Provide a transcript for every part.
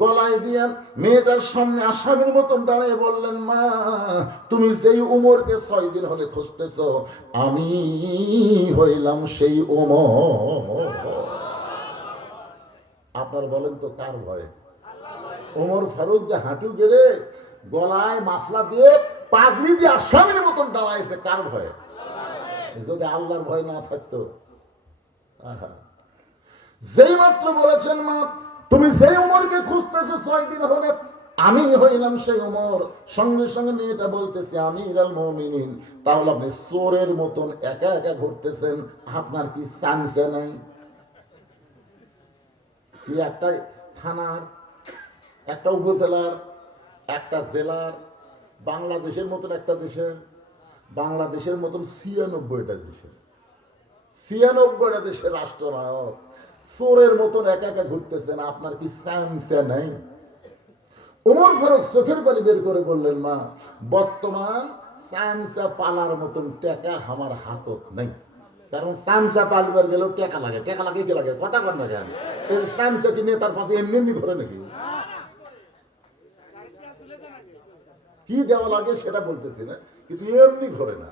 গলায় দিয়ে মেয়েটার সামনে আসামির মতন দাঁড়িয়ে বললেন, মা তুমি যেই উমরকে 6 দিন হলে খুঁজতেছ, আমি হইলাম সেই উমর। আপনার বলেন তো কার ভয়ে? ওমর ফারুক যে হাঁটু গেড়ে গলায় মাফলা দিয়ে পাগড়ি দিয়ে আসামির মতন দাঁড়াইছে, কার ভয়ে? যদি আল্লাহর ভয় না থাকতো। যেই মাত্র বলেছেন, মা তুমি সেই উমরকে খুঁজতেছো 6 দিন হলে, আমি হইলাম সেই উমর, সঙ্গে সঙ্গে মেয়েটা বলতেছে, আমিরুল মুমিনিন, তাহলে আপনি চোরের মতন একা একা ঘুরতেছেন, আপনার কি চান্সে নাই? কি একটা থানার, একটা উপজেলার, একটা জেলার, বাংলাদেশের মতন একটা দেশের, বাংলাদেশের মতন 96টা দেশের, 96টা দেশের রাষ্ট্রনায়ক চোরের মতন একা একা ঘুরতেছেন, আপনার কি চান্সে নাই? ওমর ফারুক চোখের পানি বের করে বললেন, মা বর্তমান চামচা পালার মতন টাকা আমার হাতত নেই। কারণ চামচা পালবার গেলেও টাকা লাগে, টাকা লাগে কি লাগে, কথা কর না কেন? এই চামচা কি নেতার পাশে এমনি এমনি ঘরে নাকি? কি দেওয়া লাগে সেটা বলতেছি না, কিন্তু এমনি ঘরে না।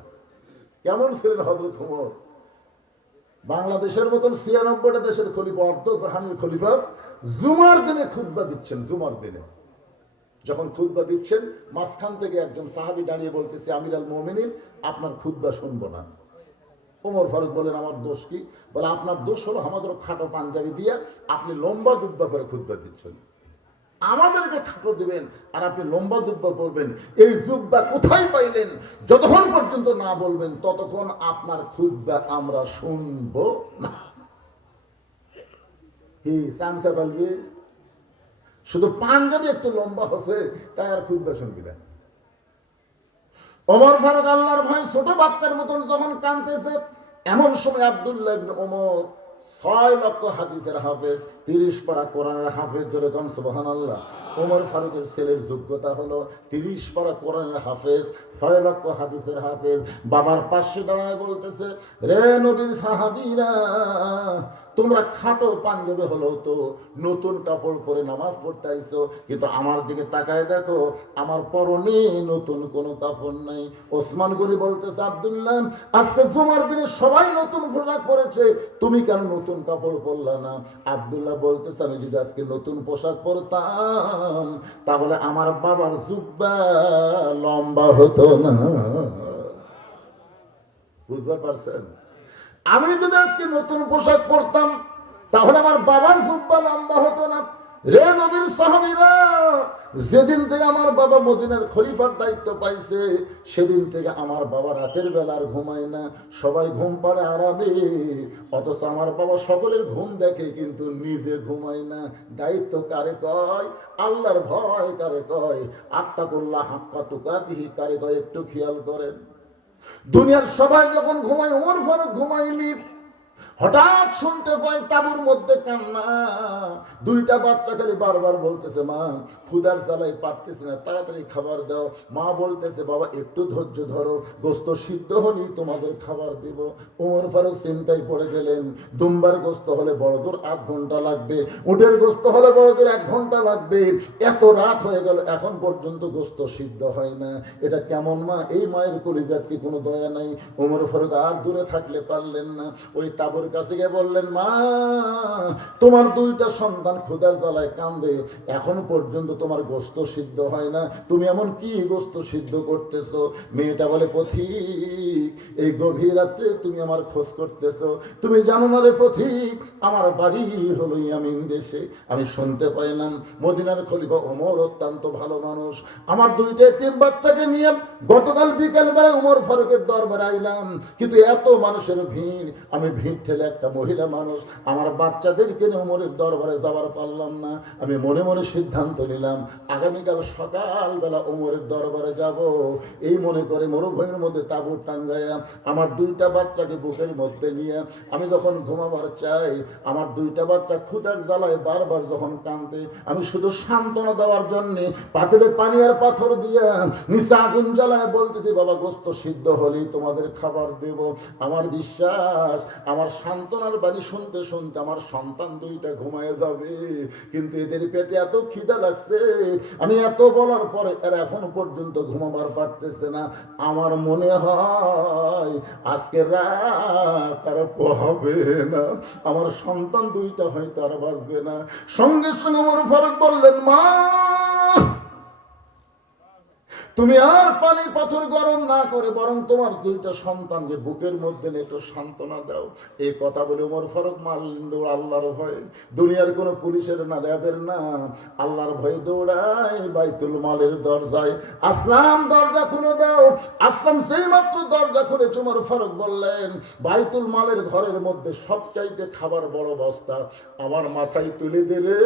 কেমন ছিলেন হযরত ওমর? বাংলাদেশের মতন 96টা দেশের খলিফা, অর্ধজাহানের খলিফা, জুমার দিনে খুতবা দিচ্ছেন। জুমার দিনে যখন খুতবা দিচ্ছেন, মাঝখান থেকে একজন সাহাবী দাঁড়িয়ে বলতেছে, আমিরুল মুমিনিন, আপনার খুতবা শুনবো না। ওমর ফারুক বলেন, আমার দোষ কি? বলে, আপনার দোষ হলো আমাদের খাটো পাঞ্জাবি দিয়ে আপনি লম্বা জুব্বা করে খুতবা দিচ্ছেন। আমাদেরকে খাটো দিবেন আর আপনি লম্বা জুব্বা পরবেন, এই জুব্বা কোথায় পাইলেন? যতক্ষণ পর্যন্ত না বলবেন ততক্ষণ আপনার খুতবা আমরা শুনবো না। কি চামচা পালবি? শুধু পাঞ্জাবি একটু লম্বা হচ্ছে তাই আর খুতবা শুনবি না। ওমর ফারুক আল্লাহর ভয় ছোট বাচ্চার মতন যখন কাঁদতেছে, এমন সময় আব্দুল্লাহ ইবনে ওমর 6 লক্ষ হাদিসের হাফেজ, 30 পারা কোরআনের হাফেজ, জোরে কোন সুবহানাল্লাহ। ওমর ফারুকের ছেলের যোগ্যতা হলো 30 পারা কোরআনের হাফেজ, 6 লক্ষ হাদিসের হাফেজ। বাবার পাশে দাঁড়ায় বলতেছে, রে নবীর সাহাবীরা, তোমরা খাটো পাঞ্জাবি হলেও তো নতুন কাপড় পরে নামাজ পড়তে আইছো, কিন্তু আমার দিকে তাকায় দেখো, আমার পরনে নতুন কোনো কাপড় নাই। ওসমান গনি বলতেছে, আব্দুল্লাহ, আজকে জুমার দিনে সবাই নতুন পোশাক পরেছে, তুমি কেন নতুন কাপড় পরলা না? আব্দুল্লাহ বলতেছে, আমি যদি আজকে নতুন পোশাক পরতাম তাহলে আমার বাবার জুব্বা লম্বা হতো না। বুঝতে পারছেন? আমি যদি আজকে নতুন পোশাক পরতাম তাহলে আমার বাবার জুব্বা লম্বা হতো না। রে নবীর সাহাবীরা, যেদিন থেকে আমার বাবা মদিনার খলিফার দায়িত্ব পাইছে, সেদিন থেকে আমার বাবা রাতের বেলা আর ঘুমায় না, সবাই ঘুম পাড়ে আরামে, অথচ আমার বাবা সকলের ঘুম দেখে কিন্তু নিজে ঘুমায় না। দায়িত্ব কারে কয়? আল্লাহর ভয় কারে কয়? আত্তাকুল্লাহ হাক্কা তুকাতিহি কারে কয়? একটু খেয়াল করেন। দুনিয়ার সবাই যখন ঘুমায়, ওমর ফারুক ঘুমায়নি। হঠাৎ শুনতে পাই তাঁবুর মধ্যে কান্না। 2টা বাচ্চা খালি বারবার বলতেছে, মা ক্ষুধার জ্বালায় পারতেছি না, তাড়াতাড়ি খাবার দাও। মা বলতেছে, বাবা একটু ধৈর্য ধরো, গোস্ত সিদ্ধ হলেই তোমাদের খাবার দিব। ওমর ফারুক চিন্তায় পড়ে গেলেন, দুম্বার গোস্ত হলে বড়জোর 8 ঘন্টা লাগবে, উটের গোস্ত হলে বড়জোর 1 ঘন্টা লাগবে। এত রাত হয়ে গেল, এখন পর্যন্ত গোস্ত সিদ্ধ হয় না। এটা কেমন মা? এই মায়ের কলিজাত কি কোনো দয়া নাই? ওমর ফারুক আর দূরে থাকলে পারলেন না, ওই তাঁবুর কাছে গিয়ে বললেন, মা তোমার 2টা সন্তান ক্ষুধার জ্বালায় কান্দে, এখন পর্যন্ত তোমার গোস্ত সিদ্ধ হয় না, তুমি এমন কি গোস্ত সিদ্ধ করতেছো? মেয়েটা বলে, পথিক, এই গভীর রাত্রে তুমি আমার খোঁজ করতেছো, তুমি জানো না রে পথিক, আমার বাড়ি হলো ইয়ামিন দেশে। আমি শুনতে পাইলাম মদিনার খলিফা ওমর অত্যন্ত ভালো মানুষ। আমার 2টা এতিম বাচ্চাকে নিয়ে গতকাল বিকেল বেলায় ওমর ফারুকের দরবারে আইলাম, কিন্তু এত মানুষের ভিড়, আমি ভিড় ঠেলে একটা মহিলা মানুষ, আমার বাচ্চাদেরকে নিয়ে ওমরের দরবারে যাবার পারলাম না। আমি মনে মনে সিদ্ধান্ত নিলাম, আগামীকাল সকালবেলা ওমরের দরবারে যাব। এই মনে করে মরুভূমির মধ্যে তাঁবু টাঙ্গাইয়া আমার 2টা বাচ্চাকে বুকের মধ্যে নিয়ে আমি যখন ঘুমাবার চাই, আমার 2টা বাচ্চা ক্ষুধার জ্বালায় বারবার যখন কাঁদে, আমি শুধু সান্ত্বনা দেওয়ার জন্য পাতিলে পানি আর পাথর দিয়ে নিচে আগুন জ্বালায় বলতেছি, বাবা গোস্ত সিদ্ধ হলেই তোমাদের খাবার দেব। আমার বিশ্বাস, আমার সান্ত্বনার বাণী শুনতে শুনতে আমার সন্তান দুইটা ঘুমায় যাবে, কিন্তু এদের পেটে এত খিদা লাগছে, আমি এত বলার পরে এরা এখন পর্যন্ত ঘুমাবার পারতেছে না। আমার মনে হয় আজকে রাত আর পোহাবে না, আমার সন্তান দুইটা হয়তো আর বাঁচবে না। সঙ্গে সঙ্গে ওমর ফারুক বললেন, মা তুমি আর পানি পাথর গরম না করে বরং তোমার দুইটা সন্তানকে বুকের মধ্যে একটু সান্ত্বনা দাও। এই কথা বলে ওমর ফারুক মারলেন দৌড় আল্লাহর ভয়ে, দুনিয়ার কোনো পুলিশের না, র্যাবের না, আল্লাহর ভয়ে দৌড়ায় বাইতুল মালের দরজায়। আসলাম দরজা খুলে দাও। আসলাম সেই মাত্র দরজা খুলে ওমর ফারুক বললেন, বাইতুল মালের ঘরের মধ্যে সবচাইতে খাবার বড় বস্তা আমার মাথায় তুলে দে রে,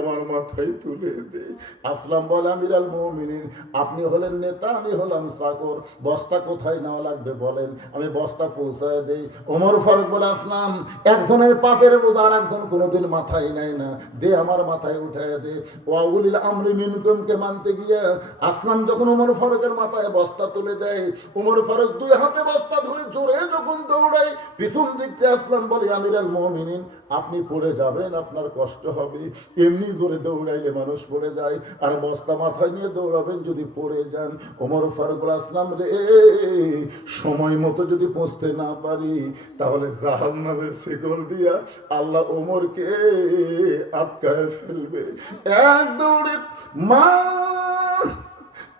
আমার মাথায় তুলে দে। আসলাম বলে, আমিরাল মুমিনিন, আপনি হলেন নেতা, আমি হলাম চাকর, বস্তা কোথায় নেওয়া লাগবে বলেন, আমি বস্তা পৌঁছায় দেই। ওমর ফারুক বলে, আসলাম একজনের পাপের বোঝা আর একজন কোনোদিন মাথায় নেয় না, দে আমার মাথায় উঠায় দে। ওয়াউলিল আমরি মিনকুমকে মানতে গিয়ে আসলাম যখন ওমর ফারুকের মাথায় বস্তা তুলে দেয়, ওমর ফারুক দুই হাতে বস্তা ধরে জোরে যখন দৌড়ায়, পিছন দিক থেকে আসলাম বলে, আমিরাল মুমিনিন, আপনি পড়ে যাবেন, আপনার কষ্ট হবে, এমনি জোরে দৌড়াইলে মানুষ পড়ে যায়, আর বস্তা মাথায় নিয়ে দৌড়াবেন যদি পড়ে যান। ওমর ফারুক আসলাম রে, সময় মতো যদি পৌঁছতে না পারি তাহলে জাহান্নামের শিকল দিয়া আল্লাহ ওমরকে আটকায় ফেলবে। এক দৌড়ে মা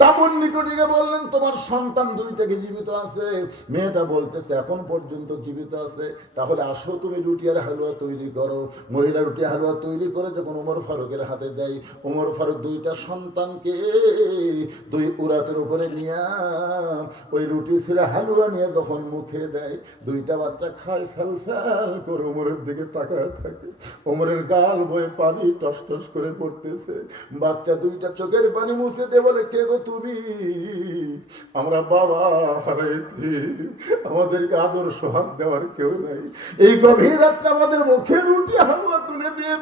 তাবুর নিকটে বললেন, তোমার সন্তান দুইটাকে জীবিত আছে। মেয়েটা বলতেছে এখন পর্যন্ত জীবিত আছে, তাহলে আসো তুমি রুটি আর হালুয়া তৈরি করো। মহিলা রুটি হালুয়া তৈরি করে যখন ওমর ফারুকের হাতে দেয়, ওমর ফারুক দুইটা সন্তানকে দুই উরাতের উপরে নিয়ে ওই রুটি ছিঁড়ে হালুয়া নিয়ে যখন মুখে দেয়, দুইটা বাচ্চা খায় ফেল ফেল করে ওমরের দিকে তাকায় থাকে। ওমরের গাল বয়ে পানি টস টস করে পড়তেছে। বাচ্চা দুইটা চোখের পানি মুছে দিয়ে বলে, কে গো তুমি? আমরা বাবা হারাইছি, আমাদেরকে আদর সোহাগ দেওয়ার কেউ নাই, এই গভীর রাত্রে আমাদের মুখে রুটি হালুয়া তুলে দিয়ে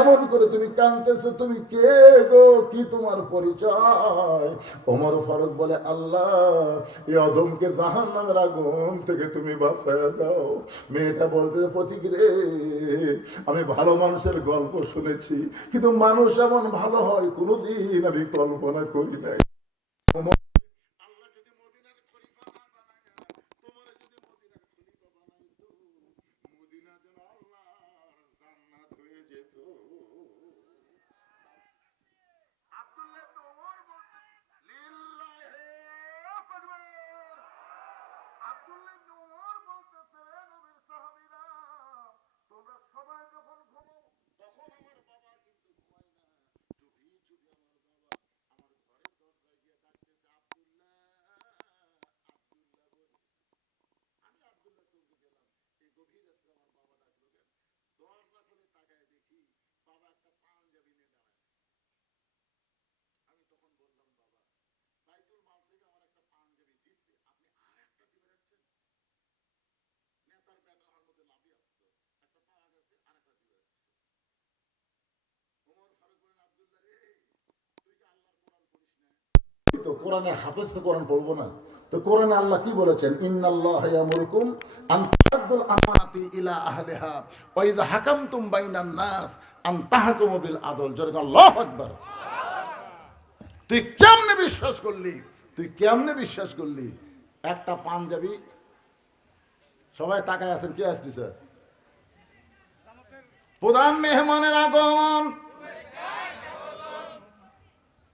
এমন করে তুমি কাঁদতেছো, তুমি কে গো, কি তোমার পরিচয়? ওমর ফারুক বলে, আল্লাহ এই অধমকে জাহান্নামের আগুন থেকে তুমি বাঁচায়া দাও। মেয়েটা বলতে, পথিক রে, আমি ভালো মানুষের গল্প শুনেছি, কিন্তু মানুষ এমন ভালো হয় কোনোদিন আমি কল্পনা করি নাই। তো কোরআনের হাফেজ তো কোরআন পড়বো না, তো কোরআনে আল্লাহ কি বলেছেন? ইন্নাল্লাহা ইয়ামুরুকুম আন তুআদ্দুল আমানাতি ইলা আহলিহা ওয়া ইযা হাকামতুম বাইনান নাস আন তাহকুমু বিল আদল। জোরে আল্লাহু আকবার। তুই কেমনে বিশ্বাস করলি? তুই কেমনে বিশ্বাস করলি? একটা পাঞ্জাবি, সবাই তাকায় আছেন, কে আসতেছে? প্রধান মেহমানের আগমন,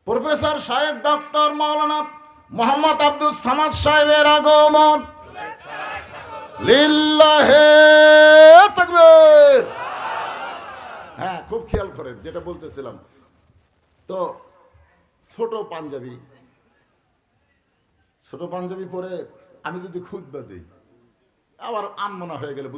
প্রফেসর সাহেব ডক্টর মাওলানা মোহাম্মদ আব্দুল সামাদ সাহেবের আগমন। লিল্লাহে তাকবীর। হ্যাঁ, খুব খেয়াল করেন যেটা বলতেছিলাম। তো ছোট পাঞ্জাবি পরে আমি যদি খুতবা দিই, আবার আনমনা হয়ে গেলে